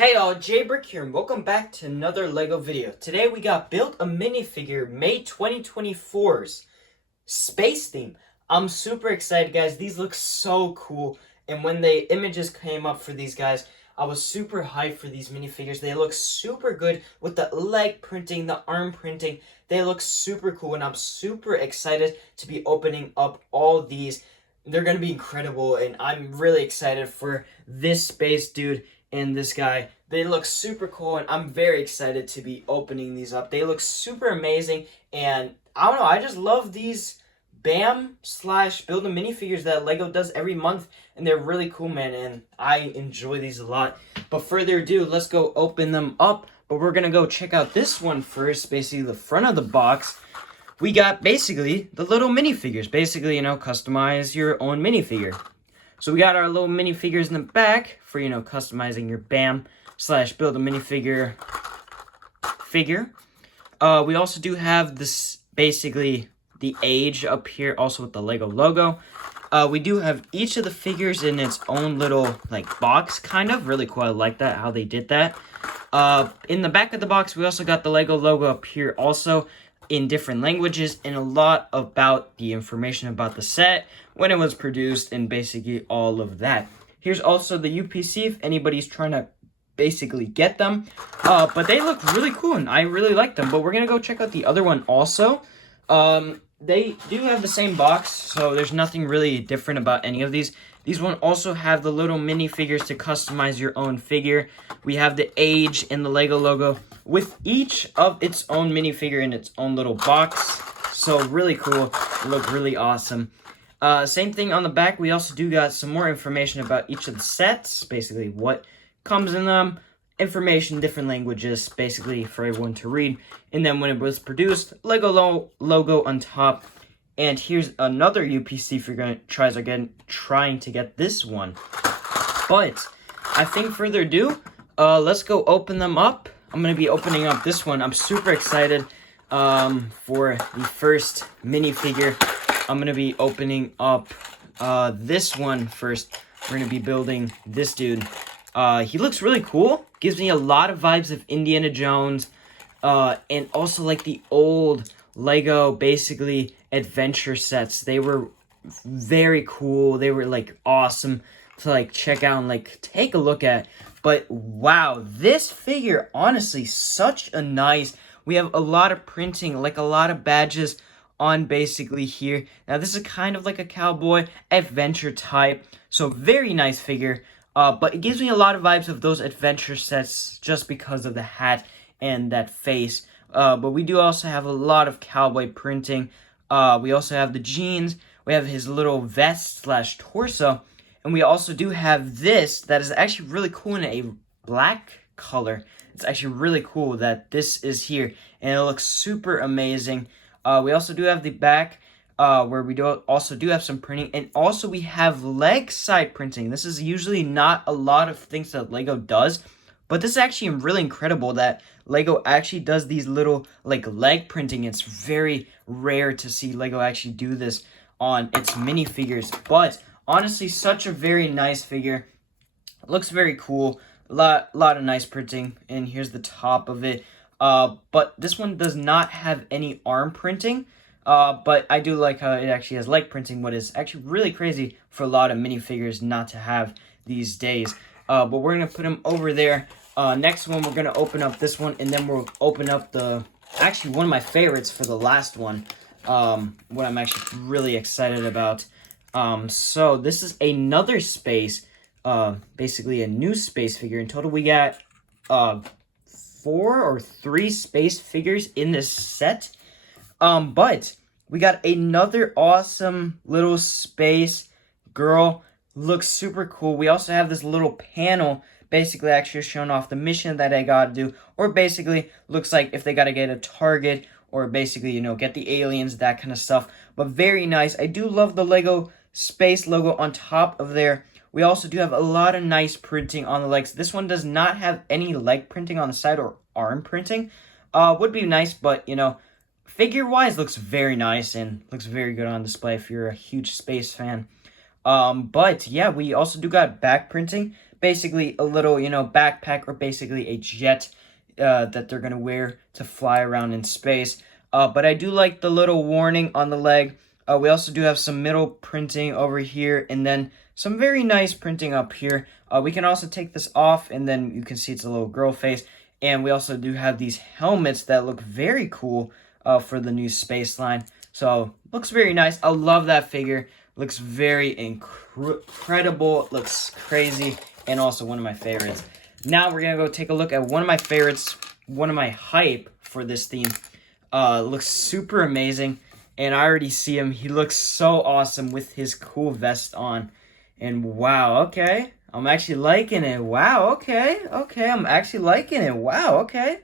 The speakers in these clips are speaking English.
Hey all, Jaybrick here, and welcome back to another LEGO video. Today we got Build-a-Minifigure May 2024's space theme. I'm super excited, guys. These look so cool, and when the images came up for these guys, I was super hyped for these minifigures. They look super good with the leg printing, the arm printing. They look super cool, and I'm super excited to be opening up all these. They're going to be incredible, and I'm really excited for this space dude and this guy. They look super cool, and I'm very excited to be opening these up. They look super amazing, and I don't know, I just love these BAM / Build-A-Minifigures that LEGO does every month, and they're really cool, man, and I enjoy these a lot. But further ado, let's go open them up, but we're gonna go check out this one first, basically the front of the box. We got basically the little minifigures, basically, customize your own minifigure. So we got our little minifigures in the back for, customizing your BAM / Build-A-Minifigure figure. We also do have this, basically, the age up here, also with the LEGO logo. We do have each of the figures in its own little, box, kind of. Really cool. I like that, how they did that. In the back of the box, we also got the LEGO logo up here also in different languages, and a lot about the information about the set, when it was produced, and basically all of that. Here's also the UPC if anybody's trying to basically get them. But they look really cool, and I really like them. But we're going to go check out the other one also. They do have the same box, so there's nothing really different about any of these. These one also have the little minifigures to customize your own figure. We have the age and the LEGO logo with each of its own minifigure in its own little box. So really cool. Look really awesome. Same thing on the back. We also do got some more information about each of the sets. Basically what comes in them. Information, different languages, basically for everyone to read. And then when it was produced, LEGO logo on top. And here's another UPC if you're going to try again, trying to get this one. But I think further ado, let's go open them up. I'm going to be opening up this one. I'm super excited for the first minifigure. I'm going to be opening up this one first. We're going to be building this dude. He looks really cool. Gives me a lot of vibes of Indiana Jones. And also like the old LEGO, basically, adventure sets. They were very cool. They were, awesome to, check out and, take a look at. But, wow, this figure, honestly, such a nice... We have a lot of printing, a lot of badges on basically here. Now, this is kind of like a cowboy adventure type. So, very nice figure. But it gives me a lot of vibes of those adventure sets just because of the hat and that face. But we do also have a lot of cowboy printing. We also have the jeans. We have his little vest / torso. And we also do have this that is actually really cool in a black color. It's actually really cool that this is here. And it looks super amazing. We also do have the back where we also do have some printing. And also we have leg side printing. This is usually not a lot of things that LEGO does. But this is actually really incredible that LEGO actually does these little, leg printing. It's very rare to see LEGO actually do this on its minifigures. But, honestly, such a very nice figure. Looks very cool. A lot of nice printing. And here's the top of it. But this one does not have any arm printing. But I do like how it actually has leg printing, what is actually really crazy for a lot of minifigures not to have these days. But we're going to put them over there. Next one, we're going to open up this one, and then we'll open up actually one of my favorites for the last one, what I'm actually really excited about. So this is another space, basically a new space figure. In total, we got 4 or 3 space figures in this set. But we got another awesome little space girl. Looks super cool. We also have this little panel basically actually showing off the mission that I gotta do, or basically looks like if they gotta get a target, or basically, get the aliens, that kind of stuff. But very nice. I do love the LEGO space logo on top of there. We also do have a lot of nice printing on the legs. This one does not have any leg printing on the side or arm printing. Would be nice, but, figure-wise looks very nice and looks very good on display if you're a huge space fan. But yeah, we also do got back printing. basically a little, backpack or basically a jet that they're going to wear to fly around in space. But I do like the little warning on the leg. We also do have some middle printing over here, and then some very nice printing up here. We can also take this off, and then you can see it's a little girl face. And we also do have these helmets that look very cool for the new space line. So, looks very nice. I love that figure. Looks very incredible. Looks crazy. And also one of my favorites. Now we're going to go take a look at one of my favorites. One of my hype for this theme. Looks super amazing. And I already see him. He looks so awesome with his cool vest on. And wow, okay. I'm actually liking it. Wow, okay. Okay, I'm actually liking it. Wow, okay.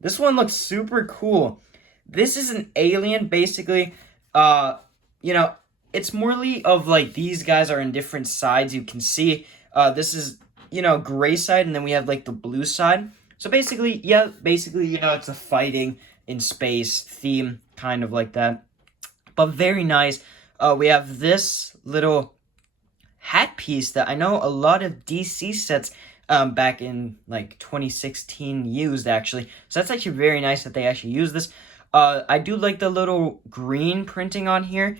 This one looks super cool. This is an alien, basically. It's morely of, like, these guys are in different sides. You can see, this is, gray side, and then we have, like, the blue side. So basically, it's a fighting in space theme, kind of like that. But very nice. We have this little hat piece that I know a lot of DC sets back in like 2016 used, actually. So that's actually very nice that they actually use this. I do like the little green printing on here.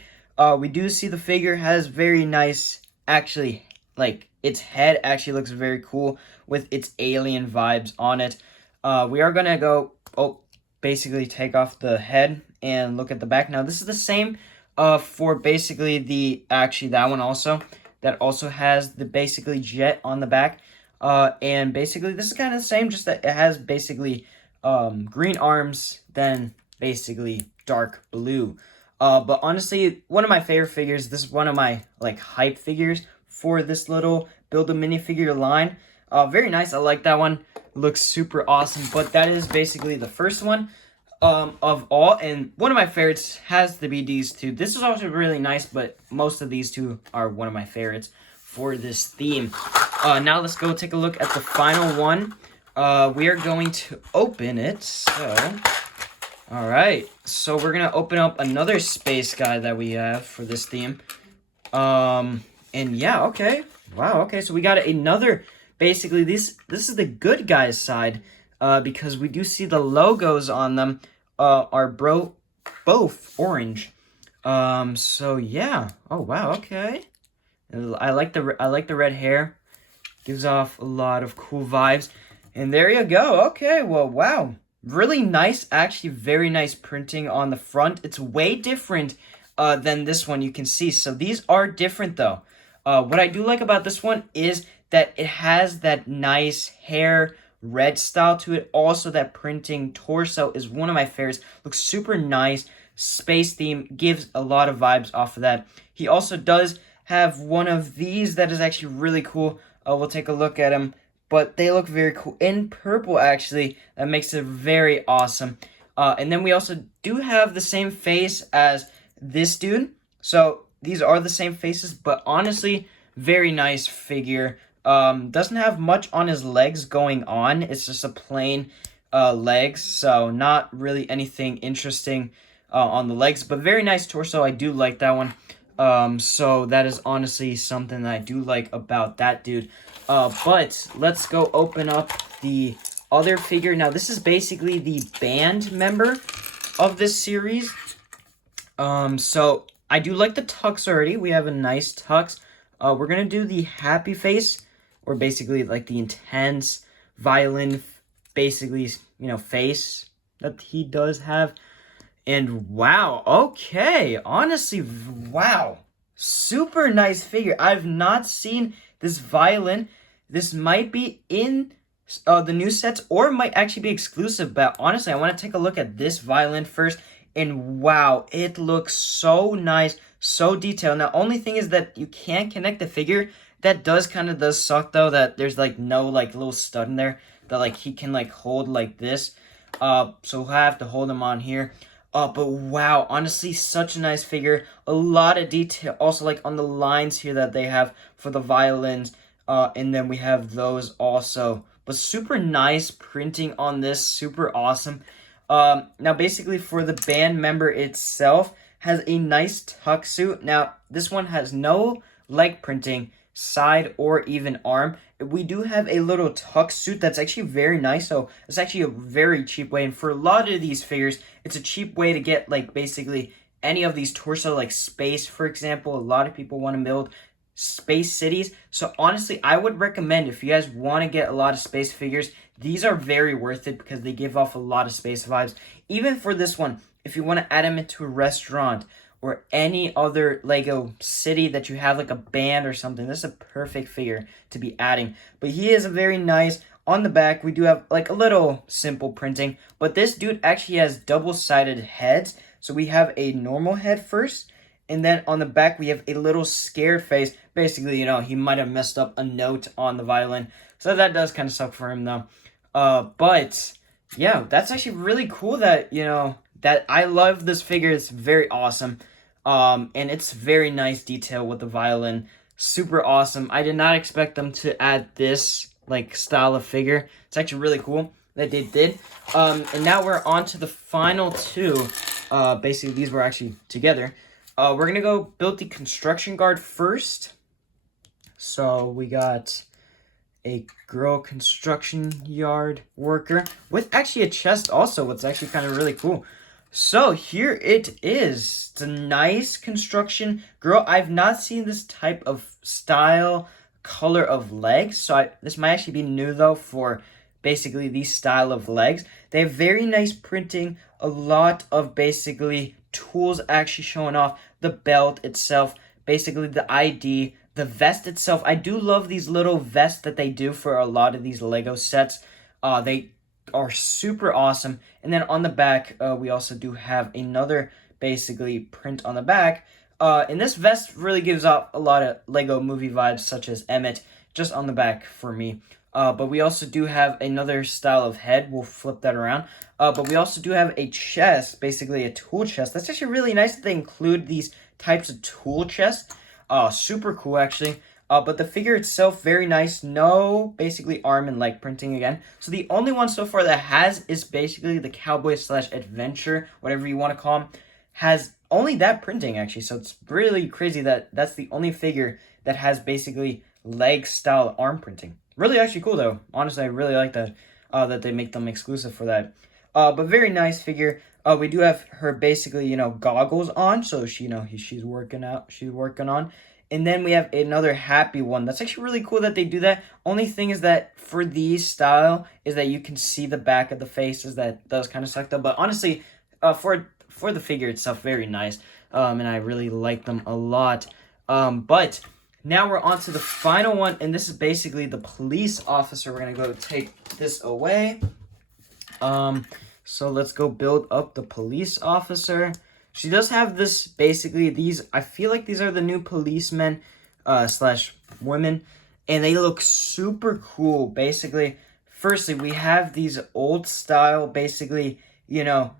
We do see the figure has very nice, actually, like its head actually looks very cool with its alien vibes on it. We are gonna go, basically take off the head and look at the back. Now, this is the same for basically that one also. That also has the basically jet on the back. And basically, this is kind of the same, just that it has basically green arms, then basically dark blue. But honestly, one of my favorite figures, this is one of my, like, hype figures for this little Build-A-Minifigure line. Very nice, I like that one. Looks super awesome, but that is basically the first one of all, and one of my favorites has to be these two. This is also really nice, but most of these two are one of my favorites for this theme. Now let's go take a look at the final one. We are going to open it, so... Alright, so we're going to open up another space guy that we have for this theme. And yeah, okay. Wow, okay, so we got another... Basically, this is the good guys side, because we do see the logos on them are both orange. So yeah. Oh wow, okay. I like the red hair. Gives off a lot of cool vibes. And there you go. Okay, well, wow. Really nice, actually very nice printing on the front. It's way different than this one, you can see. So these are different though. What I do like about this one is that it has that nice hair red style to it. Also, that printing torso is one of my favorites. Looks super nice. Space theme gives a lot of vibes off of that. He also does have one of these that is actually really cool. We'll take a look at him. But they look very cool. In purple, actually. That makes it very awesome. And then we also do have the same face as this dude. So, these are the same faces. But honestly, very nice figure. Doesn't have much on his legs going on. It's just a plain legs, so not really anything interesting on the legs, but very nice torso. I do like that one. So that is honestly something that I do like about that dude. But let's go open up the other figure. Now, this is basically the band member of this series. So I do like the tux already. We have a nice tux. We're gonna do the happy face, or basically like the intense violin, basically, face that he does have. And wow, okay, honestly, wow, super nice figure. I've not seen this violin. This might be in the new sets, or might actually be exclusive, but honestly, I want to take a look at this violin first. And wow, it looks so nice, so detailed. Now, only thing is that you can't connect the figure. That does suck though, that there's like no like little stud in there that like he can like hold like this. So we'll have to hold him on here. But wow, honestly, such a nice figure. A lot of detail also like on the lines here that they have for the violins. And then we have those also. But super nice printing on this, super awesome. Now basically for the band member itself has a nice tuck suit. Now this one has no leg printing. side or even arm. We do have a little tuck suit that's actually very nice, so it's actually a very cheap way, and for a lot of these figures, it's a cheap way to get like basically any of these torso, like space, for example. A lot of people want to build space cities, so honestly, I would recommend, if you guys want to get a lot of space figures, these are very worth it because they give off a lot of space vibes. Even for this one, if you want to add them into a restaurant or any other Lego city that you have, like a band or something, this is a perfect figure to be adding. But he is a very nice. On the back, we do have like a little simple printing, but this dude actually has double-sided heads. So we have a normal head first, and then on the back, we have a little scared face. Basically, you know, he might have messed up a note on the violin. So that does kind of suck for him, though. But yeah, that's actually really cool that, you know, that I love this figure. It's very awesome. And it's very nice detail with the violin. Super awesome. I did not expect them to add this like style of figure. It's actually really cool that they did. And now we're on to the final two. Basically, these were actually together. We're gonna go build the construction guard first. So we got a girl construction yard worker with actually a chest also, what's actually kind of really cool. So here it is. It's a nice construction girl. I've not seen this type of style, color of legs. So this might actually be new though for basically these style of legs. They have very nice printing. A lot of basically tools actually showing off. The belt itself, basically the ID, the vest itself. I do love these little vests that they do for a lot of these Lego sets. They are super awesome. And then on the back, we also do have another basically print on the back. And this vest really gives off a lot of Lego movie vibes, such as Emmett, just on the back for me. But we also do have another style of head. We'll flip that around. But we also do have a chest, basically a tool chest. That's actually really nice that they include these types of tool chests. Super cool, actually. But the figure itself, very nice. No, basically, arm and leg printing again. So the only one so far that has is basically the cowboy slash adventure, whatever you want to call him, has only that printing, actually. So it's really crazy that that's the only figure that has basically leg style arm printing. Really actually cool, though. Honestly, I really like that, that they make them exclusive for that. But very nice figure. We do have her basically, you know, goggles on. So she, you know, she's working out. She's working on. And then we have another happy one. That's actually really cool that they do that. Only thing is that for these style is that you can see the back of the faces. That does kind of suck though. But honestly, for the figure itself, very nice. And I really like them a lot. But now we're on to the final one. And this is basically the police officer. We're going to go take this away. So let's go build up the police officer. She does have this, basically, these, I feel like these are the new policemen, slash women, and they look super cool, basically. Firstly, we have these old style, basically, you know,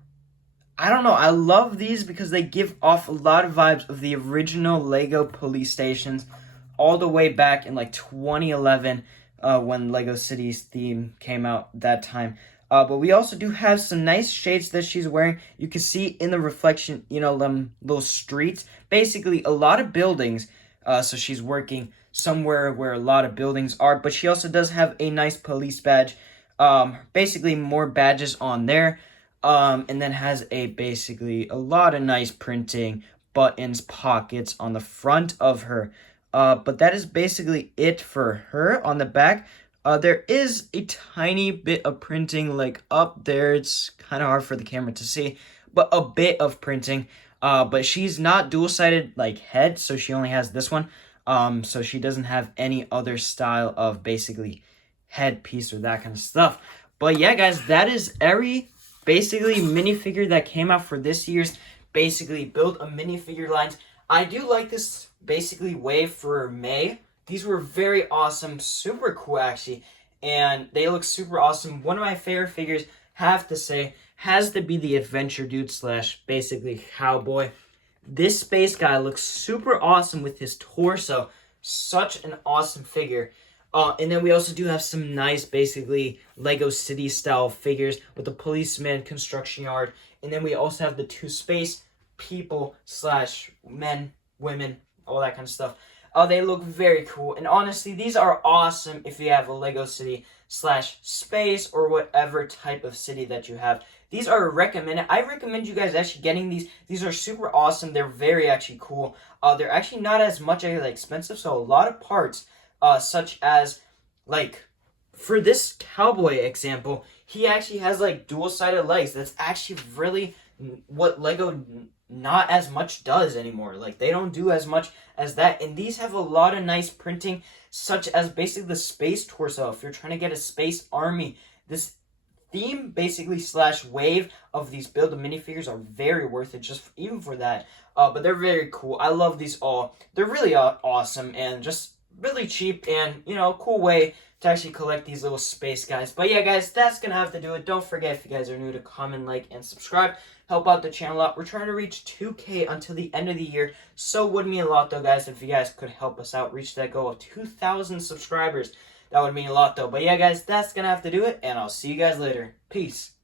I don't know, I love these because they give off a lot of vibes of the original Lego police stations, all the way back in, like, 2011, when Lego Cities theme came out that time. But we also do have some nice shades that she's wearing. You can see in the reflection, you know, them little streets. Basically, a lot of buildings. So she's working somewhere where a lot of buildings are. But she also does have a nice police badge. Basically, more badges on there. And then has basically a lot of nice printing, buttons, pockets on the front of her. But that is basically it for her. On the back, there is a tiny bit of printing, like up there. It's kind of hard for the camera to see, but a bit of printing. But she's not dual-sided like head, so she only has this one. So she doesn't have any other style of basically headpiece or that kind of stuff. But yeah, guys, that is every basically minifigure that came out for this year's basically Build-A-Minifigure lines. I do like this basically wave for May. These were very awesome, super cool actually, and they look super awesome. One of my favorite figures, have to say, has to be the adventure dude slash basically cowboy. This space guy looks super awesome with his torso. Such an awesome figure. And then we also do have some nice basically Lego City style figures with the policeman, construction yard, and then we also have the two space people slash men, women, all that kind of stuff. They look very cool, and honestly, these are awesome if you have a Lego City slash space or whatever type of city that you have. These are recommended. I recommend you guys actually getting these. These are super awesome. They're very actually cool. They're actually not as much expensive, so a lot of parts, such as like for this cowboy example, he actually has like dual-sided legs. That's actually really what Lego not as much does anymore. Like they don't do as much as that, and these have a lot of nice printing, such as basically the space torso. If you're trying to get a space army, this theme basically slash wave of these Build-A-Minifigures are very worth it, just even for that. But they're very cool. I love these all. They're really awesome and just really cheap, and cool way to actually collect these little space guys. But yeah, guys, that's gonna have to do it. Don't forget, if you guys are new, to comment, like, and subscribe. Help out the channel a lot. We're trying to reach 2K until the end of the year, so would mean a lot though, guys, if you guys could help us out reach that goal of 2,000 subscribers. That would mean a lot though. But yeah, guys, that's gonna have to do it, and I'll see you guys later. Peace.